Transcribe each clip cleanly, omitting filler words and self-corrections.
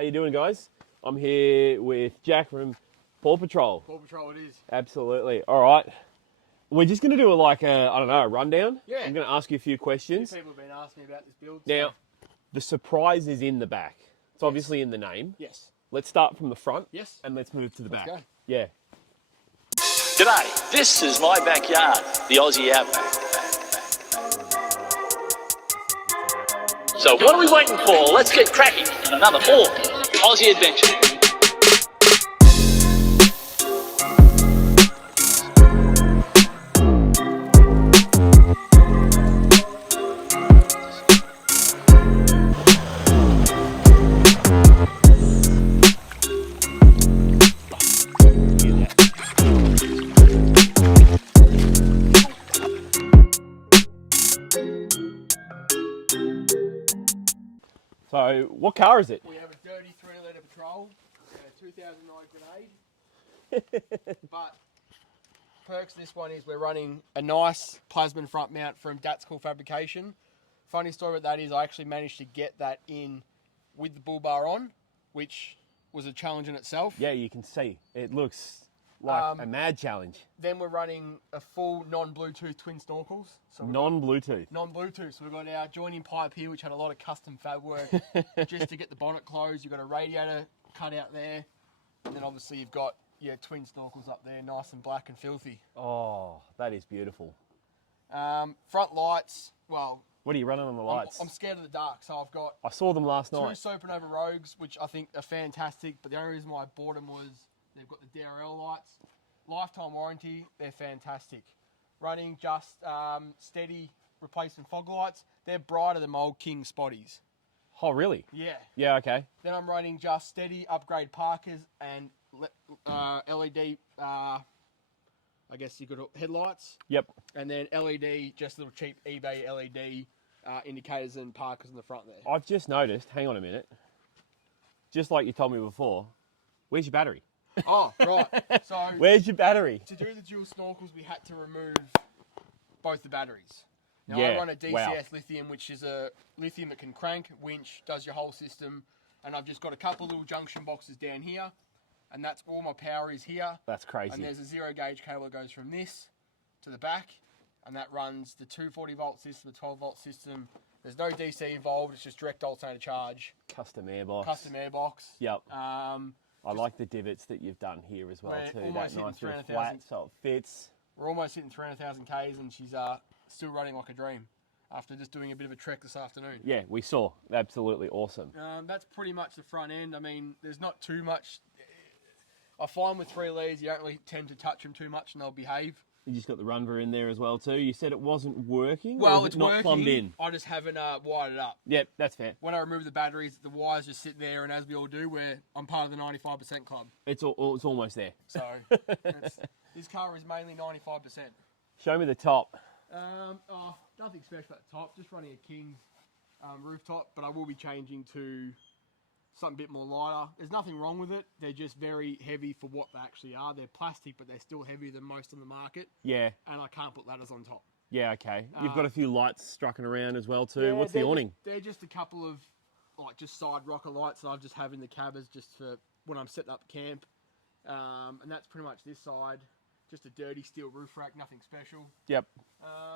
How you doing, guys? I'm here with Jack from Paw Patrol. Paw Patrol it is. Absolutely. All right. We're just going to do a rundown. Yeah. I'm going to ask you a few questions. People have been asking me about this build. Now, the surprise is in the back. It's obviously in the name. Yes. Let's start from the front. Yes. And let's move to the back. Go. Yeah. G'day, this is my backyard, the Aussie Outback. So what are we waiting for? Let's get cracking in another Aussie adventure. So, what car is it? We have a dirty 3-litre Patrol, a 2009 Grenade. But perks of this one is we're running a nice Plasman front mount from Datskul Fabrication. Funny story about that is I actually managed to get that in with the bull bar on, which was a challenge in itself. Yeah, you can see. It looks like a mad challenge. Then we're running a full non-Bluetooth twin snorkels. So Non-Bluetooth. Non-Bluetooth. So we've got our joining pipe here, which had a lot of custom fab work just to get the bonnet closed. You've got a radiator cut out there. And then obviously you've got your twin snorkels up there, nice and black and filthy. Oh, that is beautiful. Front lights, well... What are you running on the lights? I'm scared of the dark, so I've got... I saw them last night. Two Supernova Rogues, which I think are fantastic, but the only reason why I bought them was they've got the DRL lights. Lifetime warranty, they're fantastic. Running just steady replacement fog lights. They're brighter than my old King Spotties. Oh, really? Yeah. Yeah, okay. Then I'm running just steady upgrade Parkers and LED, I guess you could headlights. Yep. And then LED, just little cheap eBay LED indicators and Parkers in the front there. I've just noticed, hang on a minute, just like you told me before, where's your battery? Oh, right. So Where's your battery? to do the dual snorkels, we had to remove both the batteries. Now, Yeah, I run a DCS wow. lithium, which is a lithium that can crank, winch, does your whole system. And I've just got a couple little junction boxes down here. And that's all my power is here. That's crazy. And there's a 0 gauge cable that goes from this to the back. And that runs the 240 volt system, the 12 volt system. There's no DC involved. It's just direct alternator charge. Custom airbox. Custom airbox. Yep. I like the divots that you've done here as well We're too. almost That hitting nice little 300,000. flat so it fits. We're almost hitting 300,000 Ks and she's still running like a dream after just doing a bit of a trek this afternoon. Yeah, we saw. Absolutely awesome. That's pretty much the front end. I mean, there's not too much. I find with 3 leads, you don't really tend to touch them too much and they'll behave. You just got the runver in there as well too. You said it wasn't working? Well, or is it's it not working. plumbed in? I just haven't wired it up. Yep, that's fair. When I remove the batteries, the wires just sit there, and as we all do, I'm part of the 95% club. It's almost there. So this car is mainly 95%. Show me the top. Nothing special at the top. Just running a King's rooftop, but I will be changing to something a bit more lighter. There's nothing wrong with it. They're just very heavy for what they actually are. They're plastic, but they're still heavier than most on the market. Yeah. And I can't put ladders on top. Yeah, okay. You've got a few lights strucking around as well too. Yeah, What's the awning? They're just a couple of just side rocker lights that I just have in the cabbers just for when I'm setting up camp. And that's pretty much this side. Just a dirty steel roof rack, nothing special. Yep.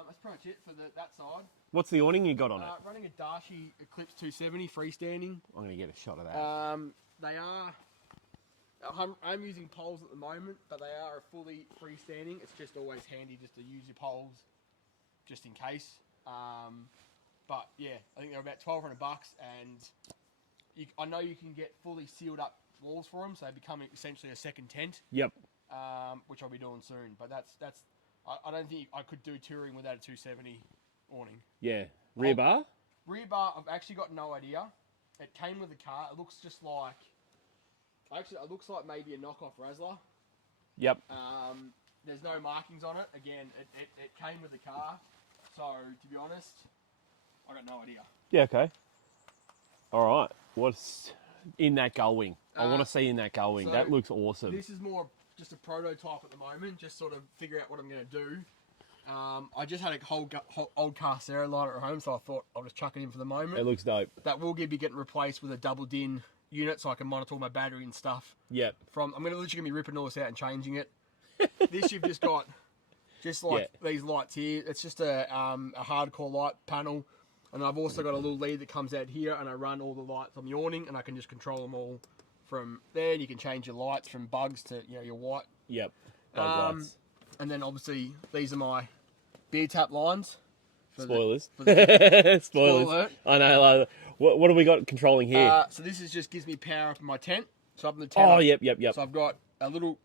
That's pretty much it for that side. What's the awning you got on it? Running a Darshi Eclipse 270 freestanding. I'm going to get a shot of that. They are... I'm using poles at the moment, but they are fully freestanding. It's just always handy just to use your poles just in case. But yeah, I think they're about $1,200 and I know you can get fully sealed up walls for them, so they become essentially a second tent. Yep. Which I'll be doing soon. But that's I don't think I could do touring without a 270 awning. Yeah. Rear bar? Rear bar, I've actually got no idea. It came with the car. It looks just like... Actually, it looks like maybe a knockoff Razzler. Yep. There's no markings on it. Again, it came with the car. So, to be honest, I got no idea. Yeah, okay. All right. What's in that gull wing? I want to see in that gull wing. So that looks awesome. This is more just a prototype at the moment, just sort of figure out what I'm going to do. I just had a whole old Carcero lighter at home, so I thought I'll just chuck it in for the moment. It looks dope. That will be getting replaced with a double din unit so I can monitor my battery and stuff. Yep. I'm literally gonna be ripping all this out and changing it. This you've just got, these lights here. It's just a hardcore light panel, and I've also got a little lead that comes out here, and I run all the lights on the awning, and I can just control them all from there. And you can change your lights from bugs to your white. Yep. Bug lights. And then obviously these are my beer tap lines. Spoilers. Spoiler Spoilers. alert. I know. Like, what have we got controlling here? So this just gives me power up in my tent. So up in the tent. Oh, yep. So I've got a little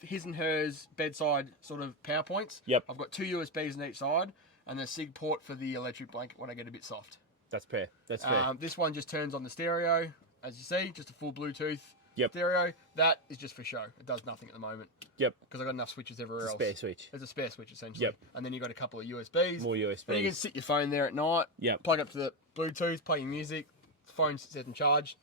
his and hers bedside sort of power points. Yep. I've got 2 USBs on each side, and the SIG port for the electric blanket when I get a bit soft. That's fair. That's fair. This one just turns on the stereo, as you see, just a full Bluetooth Yep. stereo. That is just for show. It does nothing at the moment Yep. because I've got enough switches everywhere else. Spare switch. There's a spare switch essentially. Yep. And then you've got a couple of USBs. More And you can USBs. sit your phone there at night. Yep. Plug up to the Bluetooth, play your music. Phone sits in charge.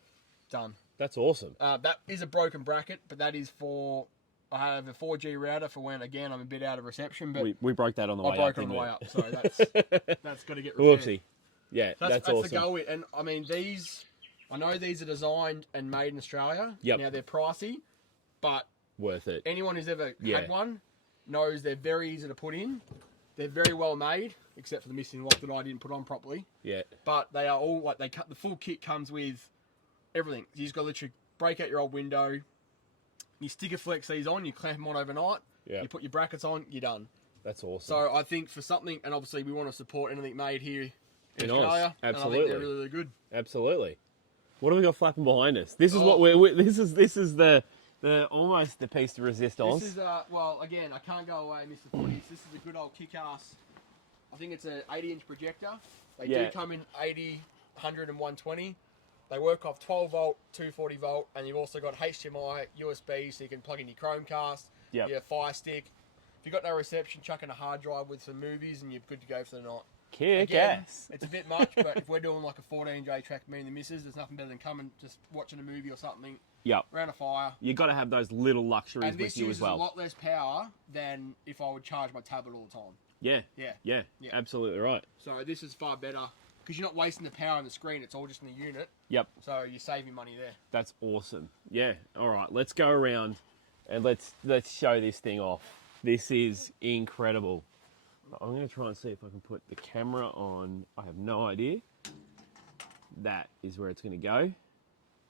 Done. That's awesome. That is a broken bracket, but that is for. I have a 4G router for when again I'm a bit out of reception, but We broke that on the way I broke up. it on the didn't way we? up, so that's got to get repaired. Whoopsie. Yeah, that's the awesome. go with, and I mean these. I know these are designed and made in Australia. Yep. Now they're pricey, but Worth it. anyone who's ever Yeah. had one knows they're very easy to put in. They're very well made, except for the missing lock that I didn't put on properly. Yeah. But they are all like the full kit comes with everything. You just got to literally break out your old window. You sticker flex these on. You clamp them on overnight. Yeah. You put your brackets on. You're done. That's awesome. So I think for something, and obviously we want to support anything made here in In Oz, Australia. And I absolutely. think they're really, really good. Absolutely. What have we got flapping behind us? This is Oh. what this is the almost the piece to resist Oz. This is well again I can't go away, Mr. Footies. This is a good old kick-ass. I think it's an 80-inch projector. They Yeah. do come in 80, 100, and 120. They work off 12 volt, 240 volt, and you've also got HDMI, USB, so you can plug in your Chromecast, Yep. your Fire Stick. If you've got no reception, chuck in a hard drive with some movies, and you're good to go for the night. Kick Again, ass. it's a bit much, but if we're doing like a 14-day track, me and the missus, there's nothing better than coming, just watching a movie or something Yep. around a fire. You got to have those little luxuries And with this you uses as well. a lot less power than if I would charge my tablet all the time. Yeah. Yeah. Yeah. Yeah. Absolutely right. So this is far better because you're not wasting the power on the screen. It's all just in the unit. Yep. So you're saving money there. That's awesome. Yeah. All right. Let's go around and let's show this thing off. This is incredible. I'm going to try and see if I can put the camera on. I have no idea. That is where it's going to go.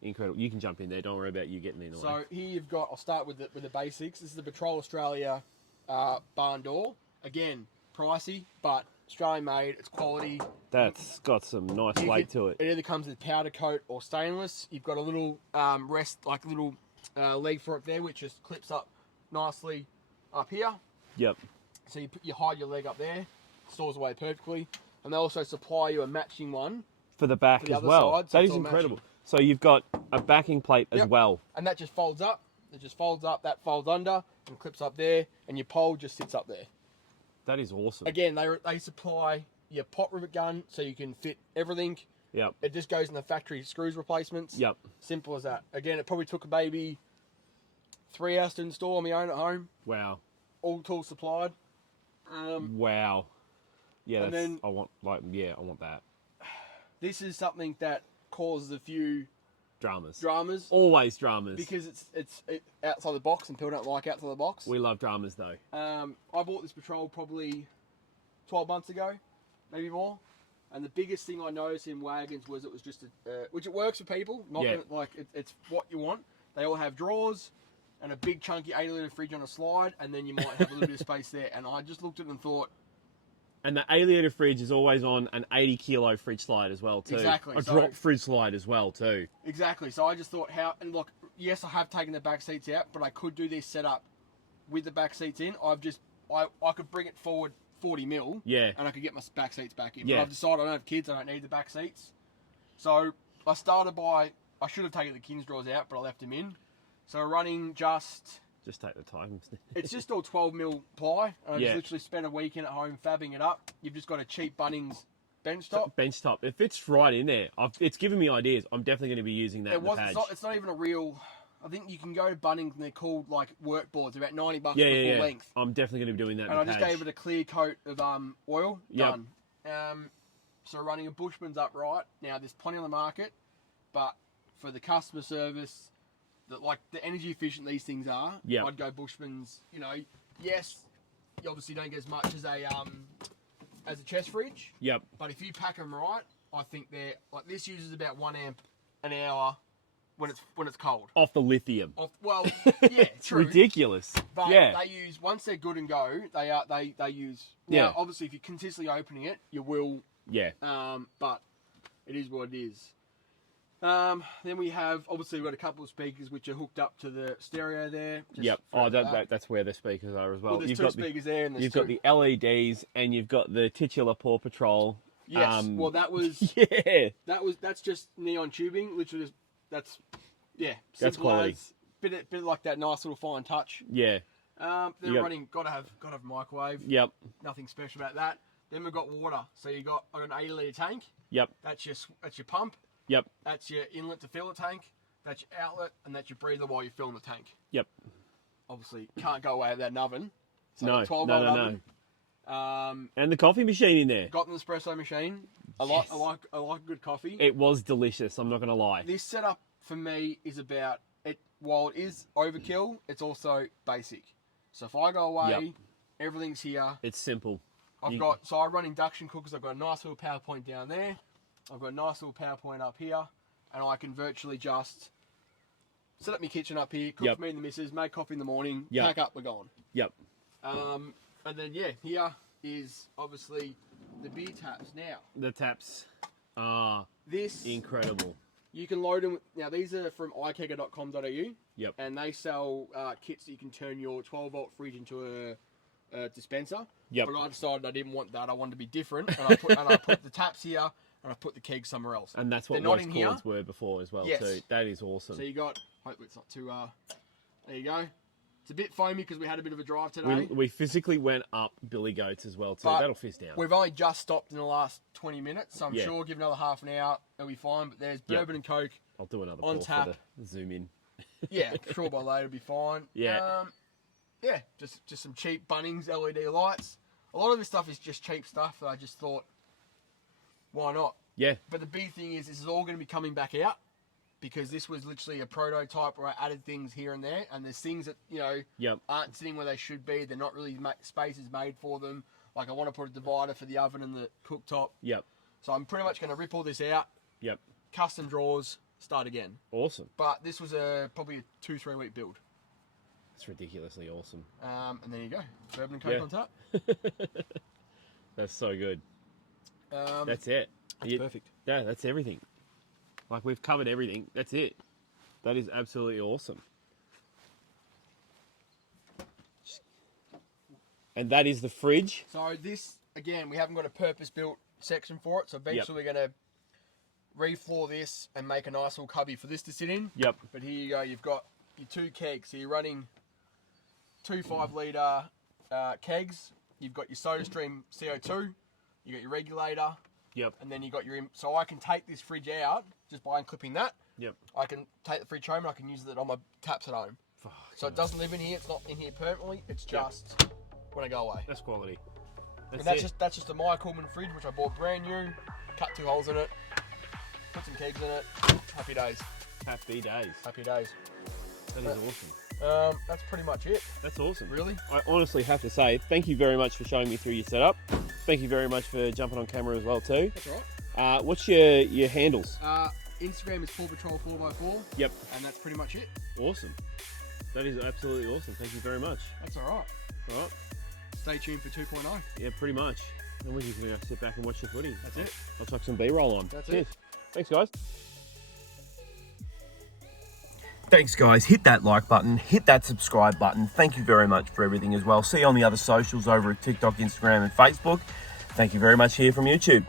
Incredible. You can jump in there. Don't worry about you getting in the way. So here you've got. I'll start with the basics. This is the Patrol Australia barn door. Again, pricey, but Australian made. It's quality. That's got some nice You weight can- to it. It either comes with powder coat or stainless. You've got a little little leg for it there, which just clips up nicely up here. Yep. So you hide your leg up there, stores away perfectly, and they also supply you a matching one, For the back For the as other well. side, so That it's is all incredible. matching. So you've got a backing plate as Yep. well. and that just folds up. It just folds up. That folds under and clips up there, and your pole just sits up there. That is awesome. Again, they supply your pot rivet gun, so you can fit everything. Yep. It just goes in the factory screws replacements. Yep. Simple as that. Again, it probably took a baby 3 hours to install on my own at home. Wow. All tools supplied. Wow. Yeah, And that's, then- I want that. This is something that causes a few Dramas. dramas Always dramas. because it's outside the box, and people don't like outside the box. We love dramas though. I bought this Patrol probably 12 months ago, maybe more. And the biggest thing I noticed in wagons was it was just which it works for people. Not Yeah. gonna, it's what you want. They all have drawers and a big chunky 80-litre fridge on a slide, and then you might have a little bit of space there. And I just looked at it and thought, And the 80-litre fridge is always on an 80-kilo fridge slide as well too. Exactly, A so- drop fridge slide as well too. exactly. So I just thought and look, yes, I have taken the back seats out, but I could do this setup with the back seats in. I could bring it forward 40 mil. Yeah. And I could get my back seats back in. Yeah. But I've decided I don't have kids, I don't need the back seats. So I started I should have taken the King's drawers out, but I left them in. So running Just take the time. it's just all 12 mil ply. And I Yeah. just literally spent a weekend at home fabbing it up. You've just got a cheap Bunnings bench top. Bench top. It fits right in there. It's given me ideas. I'm definitely going to be using that It in the was, page. it's not even a real. I think you can go to Bunnings and they're called like work boards, about $90 yeah, for yeah, full yeah. length. I'm definitely going to be doing that And in I the just page. gave it a clear coat of oil. Yep. Done. So running a Bushman's upright. Now there's plenty on the market, but for the customer service, like the energy efficient these things are, Yep. I'd go Bushman's. You know, yes, you obviously don't get as much as a chest fridge, Yep. but if you pack them right, I think they're like this uses about 1 amp an hour when it's cold. Off the lithium. Well, yeah, It's true. ridiculous. But Yeah. they use once they're good and go, they use. Yeah. Now, obviously, if you're consistently opening it, you will. Yeah. But it is what it is. Then we have obviously we've got a couple of speakers which are hooked up to the stereo there. Just Yep. for Oh, that's where the speakers are as well. Well, there's You've two got speakers there, and there's you've got two. the LEDs and you've got the titular Paw Patrol. Yes. Well, that was Yeah. that's just neon tubing. Literally, that's That's simple quality. as, bit like that nice little fine touch. Yeah. They're Yep. running. Gotta have microwave. Yep. Nothing special about that. Then we've got water. So I got an 80-litre tank. Yep. That's your pump. Yep. That's your inlet to fill the tank. That's your outlet, and that's your breather while you're filling the tank. Yep. Obviously, can't go away without an oven. So No. 12 No. volt No. oven. No. And the coffee machine in there. Got an espresso machine. I Yes. like good coffee. It was delicious. I'm not gonna lie. This setup for me is about it. While it is overkill, it's also basic. So if I go away, Yep. everything's here. It's simple. So I run induction cookers. I've got a nice little PowerPoint down there. I've got a nice little PowerPoint up here, and I can virtually just set up my kitchen up here, cook Yep. for me and the missus, make coffee in the morning, Yep. pack up, we're gone. Yep. And then here is obviously the beer taps. Now The taps are this incredible. you can load them. Now these are from ikega.com.au. Yep. And they sell kits that you can turn your 12 volt fridge into a dispenser. Yep. But I decided I didn't want that. I wanted to be different, and I put the taps here, and I put the kegs somewhere else. And that's what They're not most in here. cords were before as well Yes. too. That is awesome. So you got. Hopefully it's not too. There you go. It's a bit foamy because we had a bit of a drive today. We physically went up Billy Goats as well too. But That'll fizz down. We've only just stopped in the last 20 minutes, so I'm Yeah. sure give another half an hour, it'll be fine. But there's Yep. bourbon and Coke. I'll do another on pour tap. for the zoom in. Yeah, sure by later it'll be fine. Yeah. Yeah, just some cheap Bunnings LED lights. A lot of this stuff is just cheap stuff that I just thought, why not? Yeah. But the big thing is this is all going to be coming back out because this was literally a prototype where I added things here and there, and there's things that, Yep. aren't sitting where they should be. They're not really spaces made for them. Like I want to put a divider for the oven and the cooktop. Yep. So I'm pretty much going to rip all this out, Yep. custom drawers, start again. Awesome. But this was probably a 2-3 week build. It's ridiculously awesome. And there you go. Bourbon and Coke Yeah. on tap. That's so good. That's That's it. perfect. Yeah, that's everything. Like we've covered everything. That's it. That is absolutely awesome. And that is the fridge. So this, again, we haven't got a purpose-built section for it. So eventually we're going to refloor this and make a nice little cubby for this to sit in. Yep. But here you go. You've got your 2 kegs. So you're running 2 5-litre kegs. You've got your SodaStream CO2. You got your regulator. Yep. And then you got your... So I can take this fridge out just by unclipping that. Yep. I can take the fridge home and I can use it on my taps at home. So it doesn't live in here. It's not in here permanently. It's Yep. just when I go away. That's quality. And That's that's just a Maya Coolman fridge, which I bought brand new. Cut 2 holes in it. Put some kegs in it. Happy days. Happy days. Happy days. That is awesome. That's pretty much it. That's awesome. Really? I honestly have to say, thank you very much for showing me through your setup. Thank you very much for jumping on camera as well too. That's all right. What's your handles? Instagram is Paw Patrol 4x4. Yep. And that's pretty much it. Awesome. That is absolutely awesome. Thank you very much. That's all right. All right. Stay tuned for 2.0. Yeah, pretty much. And we're just going to sit back and watch the footy. That's it. I'll chuck some B-roll on. That's Cheers. it. Thanks, guys. Thanks, guys. Hit that like button, hit that subscribe button. Thank you very much for everything as well. See you on the other socials over at TikTok, Instagram, and Facebook. Thank you very much here from YouTube.